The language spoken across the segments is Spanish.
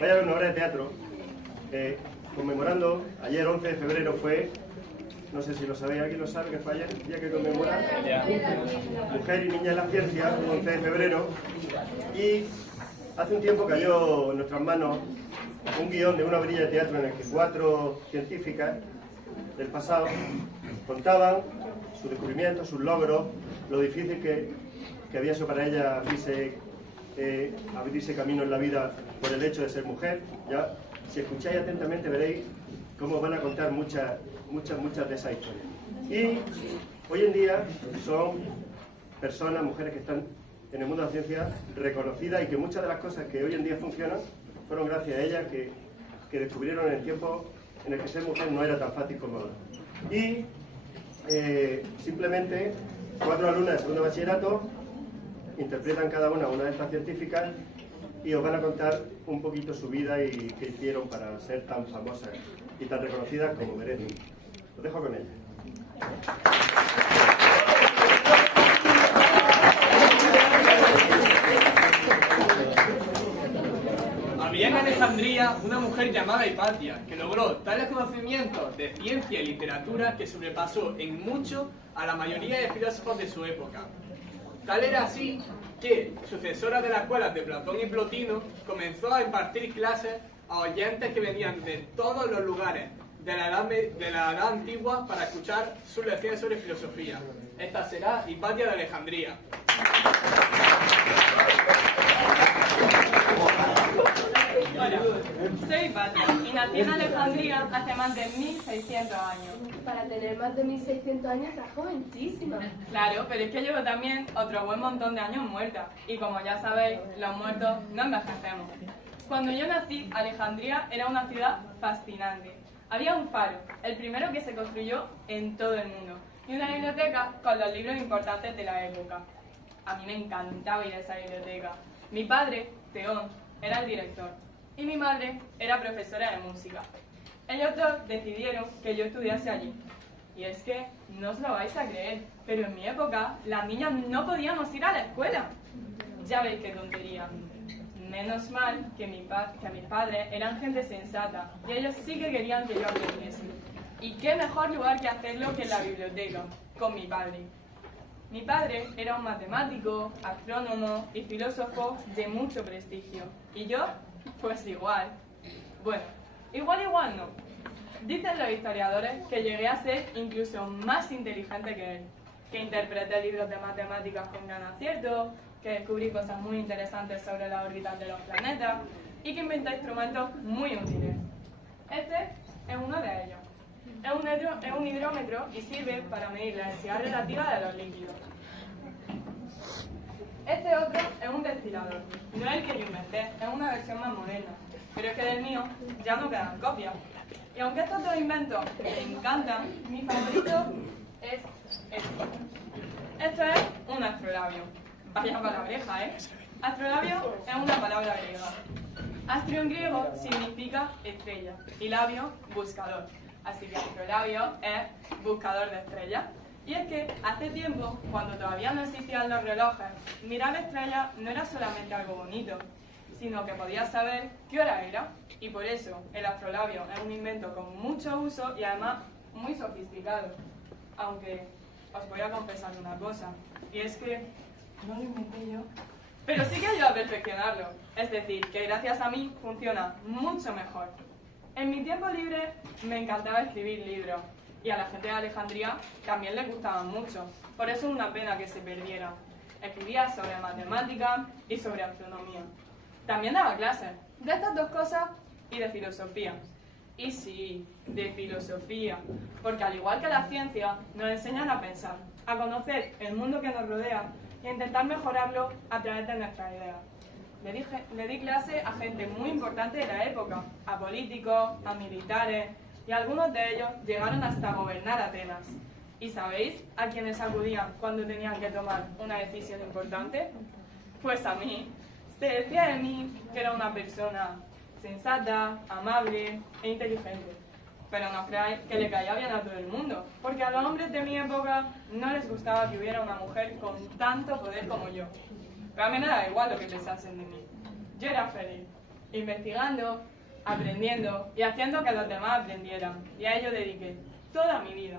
vaya a haber una obra de teatro conmemorando, ayer 11 de febrero fue, no sé si lo sabéis, ¿alguien lo sabe que fue ayer, el día que conmemora Mujer y Niña en la Ciencia, 11 de febrero, y hace un tiempo cayó en nuestras manos un guión de una brilla de teatro en el que 4 científicas del pasado contaban sus descubrimientos, sus logros, lo difícil que había sido para ellas abrirse camino en la vida por el hecho de ser mujer. Ya, si escucháis atentamente veréis cómo van a contar muchas de esas historias. Y hoy en día son personas, mujeres que están en el mundo de la ciencia reconocidas y que muchas de las cosas que hoy en día funcionan fueron gracias a ellas que descubrieron en el tiempo en el que ser mujer no era tan fácil como ahora. Y simplemente 4 alumnas de segundo bachillerato interpretan cada una de estas científicas y os van a contar un poquito su vida y qué hicieron para ser tan famosas y tan reconocidas como merecen. Os dejo con ellas. Había en Alejandría una mujer llamada Hipatia, que logró tales conocimientos de ciencia y literatura que sobrepasó en mucho a la mayoría de filósofos de su época. Tal era así que, sucesora de las escuelas de Platón y Plotino, comenzó a impartir clases a oyentes que venían de todos los lugares de la edad antigua para escuchar sus lecciones sobre filosofía. Esta será Hipatia de Alejandría. Hola, soy Hipatia y nací en Alejandría hace más de 1600 años. Para tener más de 1600 años era jovencísima. Claro, pero es que llevo también otro buen montón de años muerta. Y como ya sabéis, los muertos no envejecemos. Cuando yo nací, Alejandría era una ciudad fascinante. Había un faro, el primero que se construyó en todo el mundo, y una biblioteca con los libros importantes de la época. A mí me encantaba ir a esa biblioteca. Mi padre, Teón, era el director, y mi madre era profesora de música. Ellos dos decidieron que yo estudiase allí. Y es que no os lo vais a creer, pero en mi época las niñas no podíamos ir a la escuela. Ya veis qué tontería. Menos mal que mis padres eran gente sensata y ellos sí que querían que yo aprendiese. Y qué mejor lugar que hacerlo que en la biblioteca, con mi padre. Mi padre era un matemático, astrónomo y filósofo de mucho prestigio. Y yo, pues igual. Bueno, igual no. Dicen los historiadores que llegué a ser incluso más inteligente que él, que interpreté libros de matemáticas con gran acierto, que descubrí cosas muy interesantes sobre las órbitas de los planetas y que inventé instrumentos muy útiles. Este es uno de ellos. Es un hidrómetro y sirve para medir la densidad relativa de los líquidos. Este otro es un destilador. No es el que yo inventé, es una versión más moderna. Pero es que del mío ya no quedan copias. Y aunque estos dos inventos me encantan, mi favorito es este. Esto es un astrolabio. Vaya palabreja, ¿eh? Astrolabio es una palabra griega. Astro en griego significa estrella y labio, buscador. Así que astrolabio es buscador de estrellas. Y es que hace tiempo, cuando todavía no existían los relojes, mirar estrellas no era solamente algo bonito, sino que podías saber qué hora era. Y por eso el astrolabio es un invento con mucho uso y además muy sofisticado. Aunque os voy a confesar una cosa, y es que no lo inventé yo, pero sí que ayuda a perfeccionarlo. Es decir, que gracias a mí funciona mucho mejor. En mi tiempo libre me encantaba escribir libros, y a la gente de Alejandría también les gustaban mucho. Por eso es una pena que se perdieran. Escribía sobre matemáticas y sobre astronomía. También daba clases de estas dos cosas y de filosofía. Y sí, de filosofía, porque al igual que la ciencia, nos enseñan a pensar, a conocer el mundo que nos rodea e intentar mejorarlo a través de nuestras ideas. Le di clase a gente muy importante de la época, a políticos, a militares, y algunos de ellos llegaron hasta gobernar Atenas. ¿Y sabéis a quiénes acudían cuando tenían que tomar una decisión importante? Pues a mí. Se decía de mí que era una persona sensata, amable e inteligente. Pero no creáis que le caía bien a todo el mundo, porque a los hombres de mi época no les gustaba que hubiera una mujer con tanto poder como yo. Pero a mí me daba igual lo que pensasen de mí. Yo era feliz. investigando, aprendiendo y haciendo que los demás aprendieran. Y a ello dediqué toda mi vida.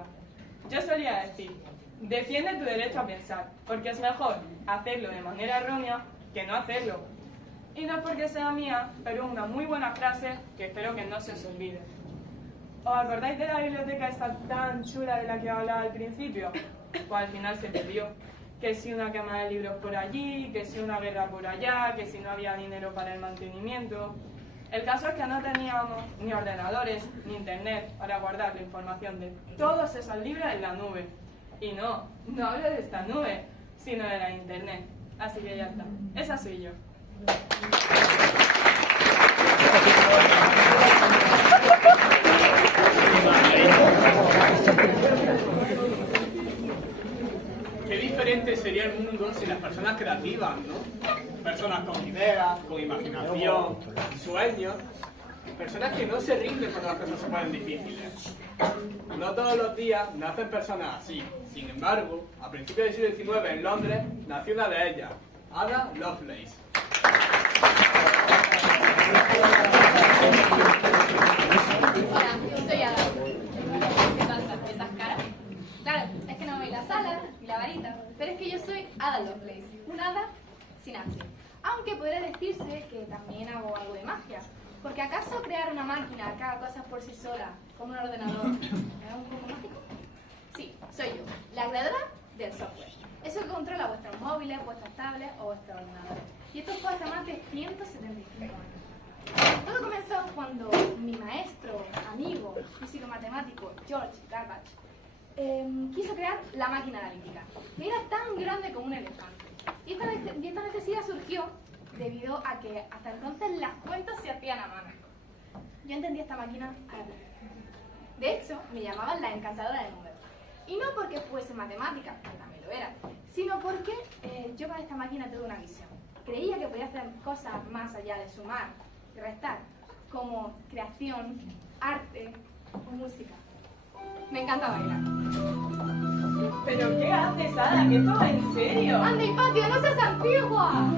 Yo solía decir, defiende tu derecho a pensar, porque es mejor hacerlo de manera errónea que no hacerlo. Y no es porque sea mía, pero una muy buena frase que espero que no se os olvide. ¿Os acordáis de la biblioteca esa tan chula de la que hablaba al principio? Pues al final se perdió. Que si una quema de libros por allí, que si una guerra por allá, que si no había dinero para el mantenimiento. El caso es que no teníamos ni ordenadores ni internet para guardar la información de todos esos libros en la nube. Y no hablo de esta nube, sino de la internet. Así que ya está, esa soy yo. Qué diferente sería el mundo sin las personas creativas, ¿no? Personas con ideas, con imaginación, sueños. Personas que no se rinden cuando las cosas se ponen difíciles. No todos los días nacen personas así. Sin embargo, a principios del siglo XIX en Londres nació una de ellas, Ada Lovelace. Hola, yo soy Ada. ¿Qué pasa? ¿Esas caras? Claro, es que no veis las alas y la varita, pero es que yo soy Ada Lovelace, un hada sin H. Aunque podría decirse que también hago algo de magia. Porque ¿acaso crear una máquina que haga cosas por sí sola, como un ordenador, es un poco mágico? Sí, soy yo, la creadora del software. Eso que controla vuestros móviles, vuestras tablets o vuestros ordenadores. Y esto fue hace más de 175 años. Todo comenzó cuando mi maestro, amigo, físico matemático, George Garbage, quiso crear la máquina analítica, que era tan grande como un elefante. Y esta necesidad surgió debido a que hasta entonces las cuentas se hacían a mano. Yo entendí esta máquina a la perfección. De hecho, me llamaban la encantadora de números. Y no porque fuese matemática, que también lo era, sino porque yo con esta máquina tuve una visión. Creía que podía hacer cosas más allá de sumar y restar, como creación, arte o música. Me encanta bailar. ¿Pero qué haces, Ada? ¿Que esto va en serio? ¡Anda, Hipatia, no seas antigua!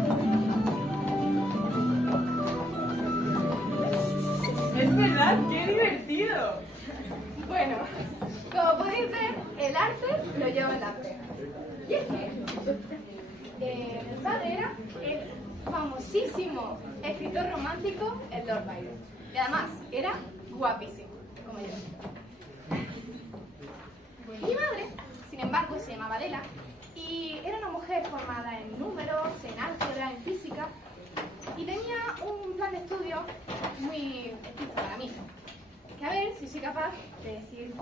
Es verdad, qué divertido. Bueno, como podéis ver, el arte lo lleva en la pena. Y es que el padre era el famosísimo escritor romántico, el Lord Byron. Y además, era guapísimo, como yo. Mi madre, sin embargo, se llamaba Adela y era una mujer formada en números, en álgebra, en física y tenía un plan de estudio muy estricto para mí. Que a ver si soy capaz de decir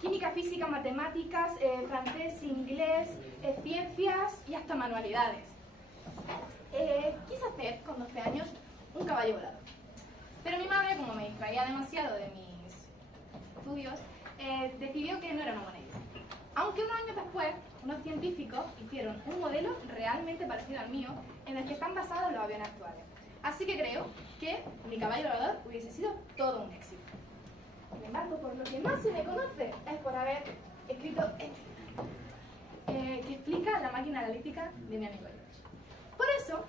química, física, matemáticas, francés, inglés, ciencias y hasta manualidades. Quise hacer con 12 años un caballo volador. Pero mi madre, como me distraía demasiado de mis estudios, decidió que no era una buena idea. Aunque unos años después, unos científicos hicieron un modelo realmente parecido al mío, en el que están basados los aviones actuales. Así que creo que mi caballo volador hubiese sido todo un éxito. Sin embargo, por lo que más se me conoce es por haber escrito que explica la máquina analítica de mi amigo George. Por eso,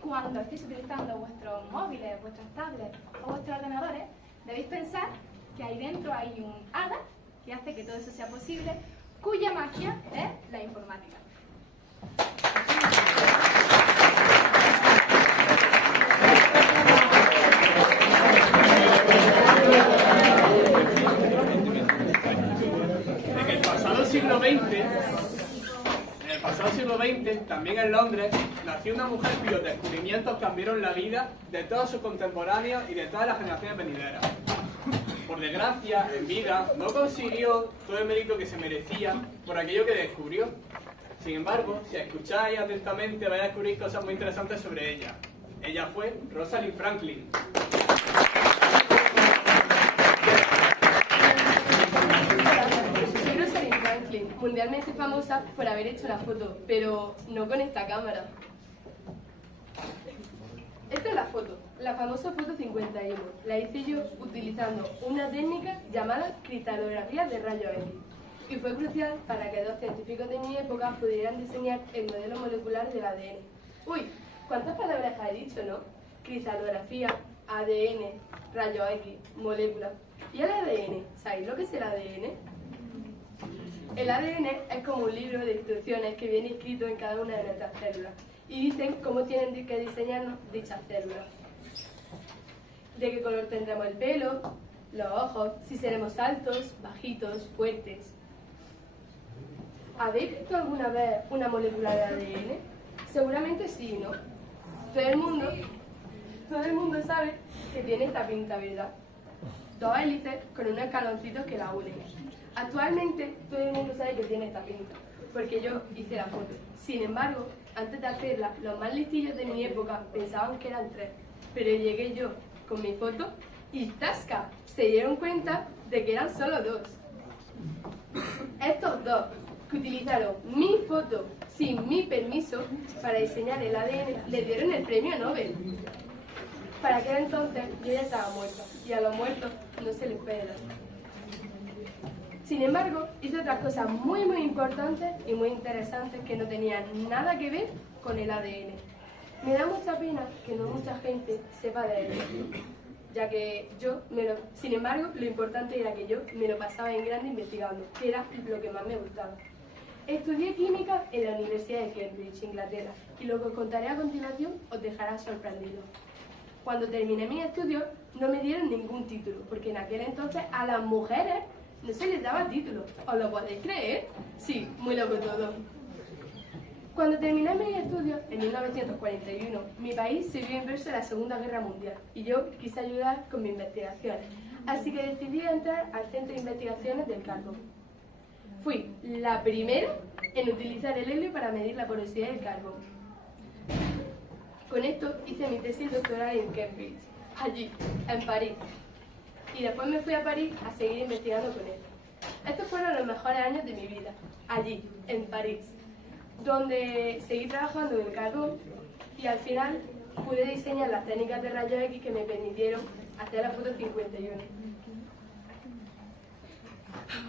cuando estéis utilizando vuestros móviles, vuestras tablets o vuestros ordenadores, debéis pensar que ahí dentro hay un hada que hace que todo eso sea posible, cuya magia es la informática. En el pasado siglo XX, también en Londres, nació una mujer cuyos descubrimientos cambiaron la vida de todos sus contemporáneos y de todas las generaciones venideras. Por desgracia, en vida, no consiguió todo el mérito que se merecía por aquello que descubrió. Sin embargo, si escucháis atentamente, vais a descubrir cosas muy interesantes sobre ella. Ella fue Rosalind Franklin. Soy Rosalind Franklin, mundialmente famosa por haber hecho la foto, pero no con esta cámara. Esta es la foto, la famosa foto 51. La hice yo utilizando una técnica llamada cristalografía de rayos X. Y fue crucial para que dos científicos de mi época pudieran diseñar el modelo molecular del ADN. Uy, ¿cuántas palabras he dicho, no? cristalografía, ADN, rayos X, moléculas. ¿Y el ADN? ¿Sabéis lo que es el ADN? El ADN es como un libro de instrucciones que viene escrito en cada una de nuestras células y dicen cómo tienen que diseñarnos dichas células. De qué color tendremos el pelo, los ojos, si seremos altos, bajitos, fuertes. ¿Habéis visto alguna vez una molécula de ADN? Seguramente sí, ¿no? Todo el mundo sabe que tiene esta pinta, ¿verdad? Dos hélices con unos escaloncitos que la unen. Actualmente todo el mundo sabe que tiene esta pinta, porque yo hice la foto. Sin embargo, antes de hacerla, los más listillos de mi época pensaban que eran 3, pero llegué yo con mi foto y ¡tasca! Se dieron cuenta de que eran solo 2. Estos 2 que utilizaron mi foto sin mi permiso para diseñar el ADN le dieron el premio Nobel. Para aquel entonces yo ya estaba muerta y a los muertos no se les puede dar. Sin embargo, hice otras cosas muy importantes y muy interesantes que no tenían nada que ver con el ADN. Me da mucha pena que no mucha gente sepa de él, ya que sin embargo, lo importante era que yo me lo pasaba en grande investigando, que era lo que más me gustaba. Estudié química en la Universidad de Cambridge, Inglaterra, y lo que os contaré a continuación os dejará sorprendidos. Cuando terminé mis estudios no me dieron ningún título, porque en aquel entonces a las mujeres no se les daba título. ¿Os lo podéis creer? Sí, muy loco todo. Cuando terminé mis estudios, en 1941, mi país se vio inmerso en la Segunda Guerra Mundial y yo quise ayudar con mis investigaciones. Así que decidí entrar al Centro de Investigaciones del Carbón. Fui la primera en utilizar el helio para medir la porosidad del carbón. Con esto hice mi tesis doctoral en Cambridge, allí, en París. Y después me fui a París a seguir investigando con él. Estos fueron los mejores años de mi vida, allí, en París, donde seguí trabajando en el carbón y al final pude diseñar las técnicas de rayos X que me permitieron hacer la foto 51.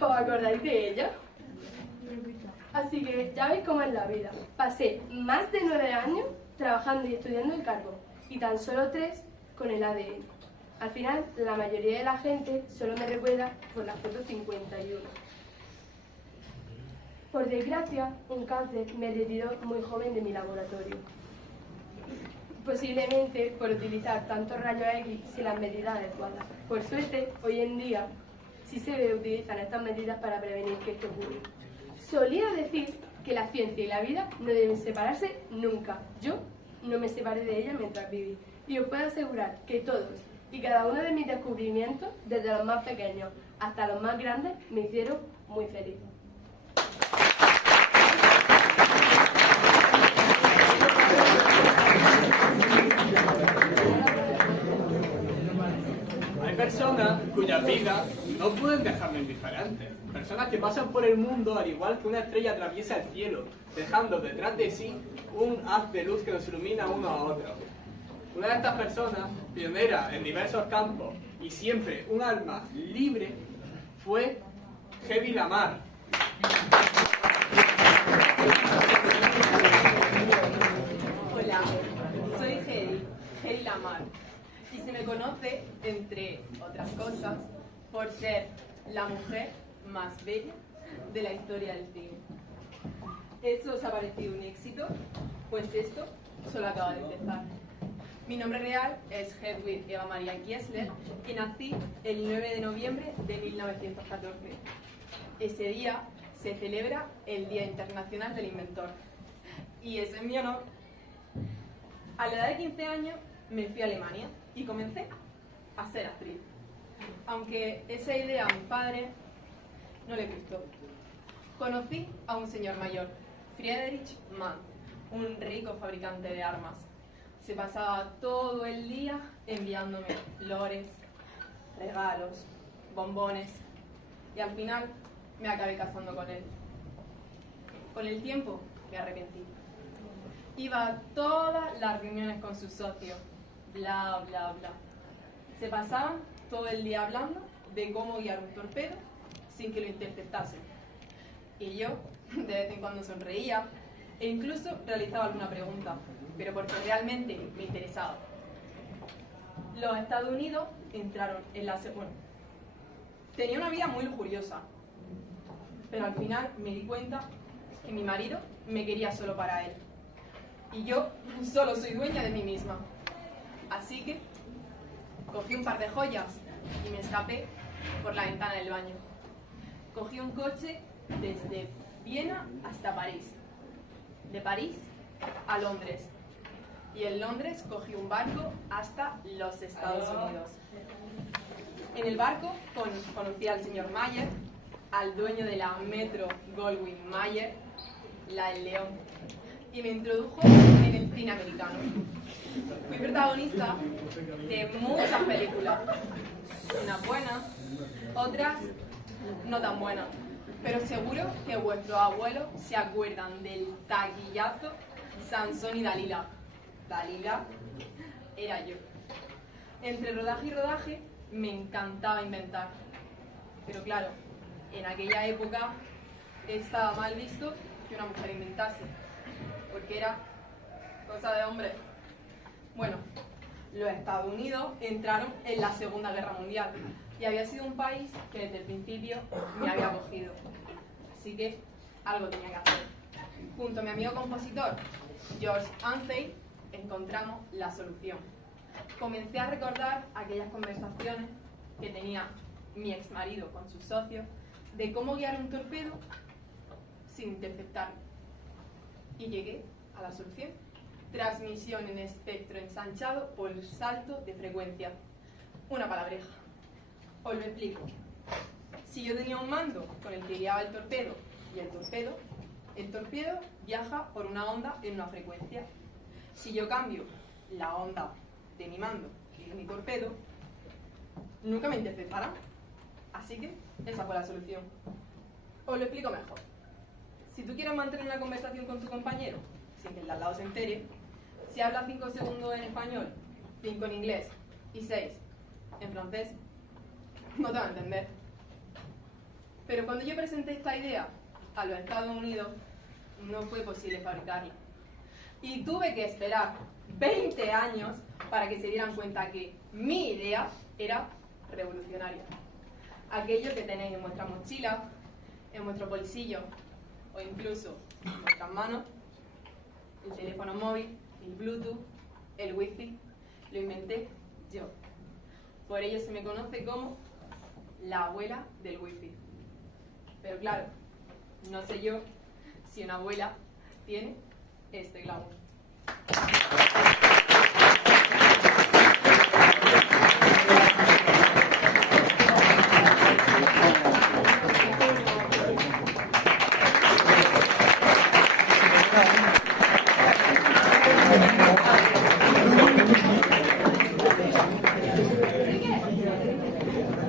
¿Os acordáis de ella? Así que ya veis cómo es la vida. Pasé más de 9 años trabajando y estudiando el carbón y tan solo 3 con el ADN. Al final, la mayoría de la gente solo me recuerda por la foto 51. Por desgracia, un cáncer me retiró muy joven de mi laboratorio. Posiblemente por utilizar tantos rayos X sin las medidas adecuadas. Por suerte, hoy en día sí se utilizan estas medidas para prevenir que esto ocurra. Solía decir que la ciencia y la vida no deben separarse nunca. Yo no me separé de ella mientras viví. Y os puedo asegurar que todos y cada uno de mis descubrimientos, desde los más pequeños hasta los más grandes, me hicieron muy feliz. Hay personas cuyas vidas no pueden dejarme indiferente. Personas que pasan por el mundo al igual que una estrella atraviesa el cielo, dejando detrás de sí un haz de luz que nos ilumina uno a otro. Una de estas personas, pionera en diversos campos y siempre un alma libre, fue Hedy Lamarr. Hola, soy Hedy Lamarr, y se me conoce, entre otras cosas, por ser la mujer más bella de la historia del cine. ¿Eso os ha parecido un éxito? Pues esto solo acaba de empezar. Mi nombre real es Hedwig Eva Maria Kiesler y nací el 9 de noviembre de 1914. Ese día se celebra el Día Internacional del Inventor y es en mi honor. A la edad de 15 años me fui a Alemania y comencé a ser actriz. Aunque esa idea a mi padre no le gustó. Conocí a un señor mayor, Friedrich Mann, un rico fabricante de armas. Se pasaba todo el día enviándome flores, regalos, bombones y al final me acabé casando con él. Con el tiempo me arrepentí. Iba a todas las reuniones con sus socios, bla, bla, bla. Se pasaban todo el día hablando de cómo guiar un torpedo sin que lo interceptasen. Y yo, de vez en cuando sonreía e incluso realizaba alguna pregunta, pero porque realmente me interesaba. los Estados Unidos entraron en la... Bueno, tenía una vida muy lujuriosa, pero al final me di cuenta que mi marido me quería solo para él. Y yo solo soy dueña de mí misma. Así que cogí un par de joyas y me escapé por la ventana del baño. Cogí un coche desde Viena hasta París. De París a Londres. Y en Londres cogí un barco hasta los Estados Unidos. En el barco conocí al señor Mayer, al dueño de la Metro Goldwyn Mayer, la del León, y me introdujo en el cine americano. Fui protagonista de muchas películas, unas buenas, otras no tan buenas, pero seguro que vuestros abuelos se acuerdan del taquillazo Sansón y Dalila. Dalila era yo. Entre rodaje y rodaje me encantaba inventar, pero claro, en aquella época estaba mal visto que una mujer inventase, porque era cosa de hombre. Bueno, los Estados Unidos entraron en la Segunda Guerra Mundial y había sido un país que desde el principio me había acogido, así que algo tenía que hacer. Junto a mi amigo compositor George Antheil encontramos la solución. Comencé a recordar aquellas conversaciones que tenía mi exmarido con sus socios de cómo guiar un torpedo sin interceptarlo. Y llegué a la solución. Transmisión en espectro ensanchado por salto de frecuencia. Una palabreja. Os lo explico. Si yo tenía un mando con el que guiaba el torpedo y el torpedo viaja por una onda en una frecuencia. Si yo cambio la onda de mi mando y de mi torpedo, nunca me interceptará. Así que esa fue la solución. Os lo explico mejor. Si tú quieres mantener una conversación con tu compañero sin que el de al lado se entere, si hablas 5 segundos en español, 5 en inglés y 6 en francés, no te va a entender. Pero cuando yo presenté esta idea a los Estados Unidos, no fue posible fabricarla. Y tuve que esperar 20 años para que se dieran cuenta que mi idea era revolucionaria. Aquello que tenéis en vuestra mochila, en vuestro bolsillo o incluso en vuestras manos, el teléfono móvil, el Bluetooth, el Wi-Fi, lo inventé yo. Por ello se me conoce como la abuela del Wi-Fi. Pero claro, no sé yo si una abuela tiene este glamour.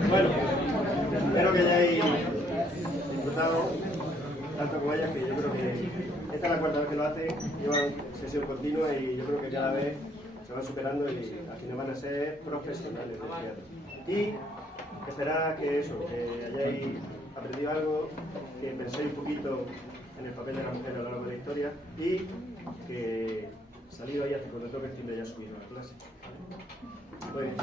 Bueno, espero que hayáis disfrutado tanto como ellas, que yo creo que esta es la cuarta vez que lo hacen, llevan sesión continua y yo creo que cada vez se van superando y al final van a ser profesionales del teatro. Y esperad que eso, que hayáis aprendido algo, que penséis un poquito en el papel de la mujer a lo largo de la historia y que salido ahí hasta cuando toque el timbre ya subido a la clase. Muy bien.